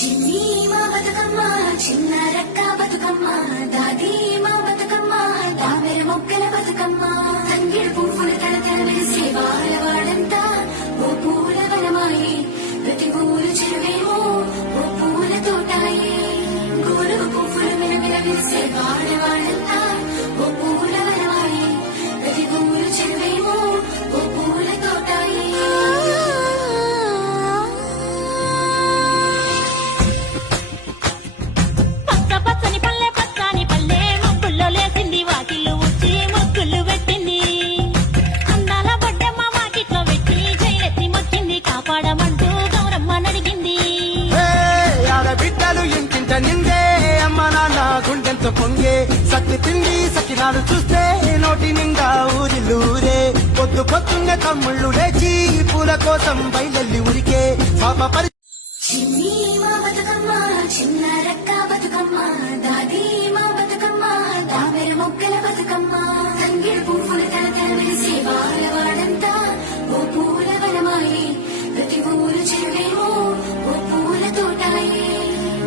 చిన్ని మా బతుకమ్మ చిన్న రక్క బతుకమ్మ దాది మా గుండెంత పొంగే సత్తి తిండి సకినాలు చూస్తే నోటి నిండా ఊరిల్లూరే పొద్దు పొద్దున్నే తమ్ముళ్ళు లేచి పూల కోసం బయలెల్లి ఉరికే పాప పరి చిన్న రక్క బతుకమ్మ దాది మా బతుకమ్మ దామెర మొక్కల బతుకమ్మ. తంగిడు వాడవాడంతా ఓ పూల వనమాయి ప్రతి ఊరు చెరువేమో ఓ పూల తోటాయి.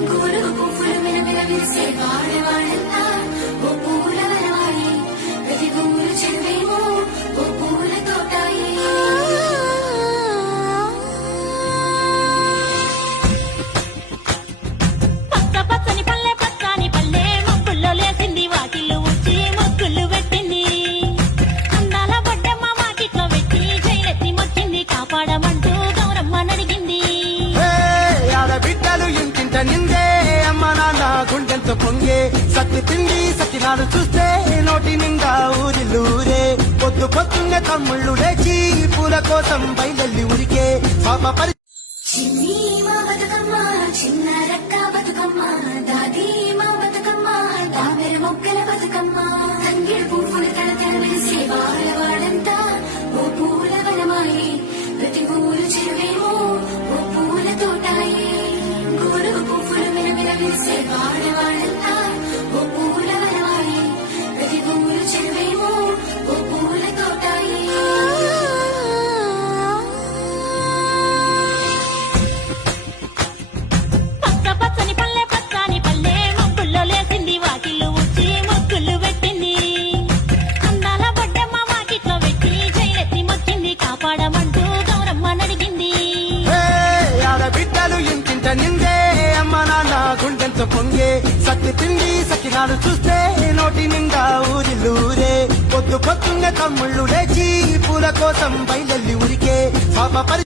గోరు పువ్వులు గుండెంతో పొంగే సత్తి తిండి సకినాలు చూస్తే నోటి నిండా ఊరిల్లూరే పొద్దు పొద్దున్నే తమ్ముళ్ళు లేచి పూల కోసం బయలెల్లి ఉరికే పాప పరి చిన్న రక్క బతుకమ్మ. se Observar, levar, తిండి సకినాలు చూస్తే నోటి నిండా ఊరిల్లూరే. పొద్దు పొద్దున్నే తమ్ముళ్ళు లేచి పూల కోసం బయలెల్లి ఉరికే పాప పరి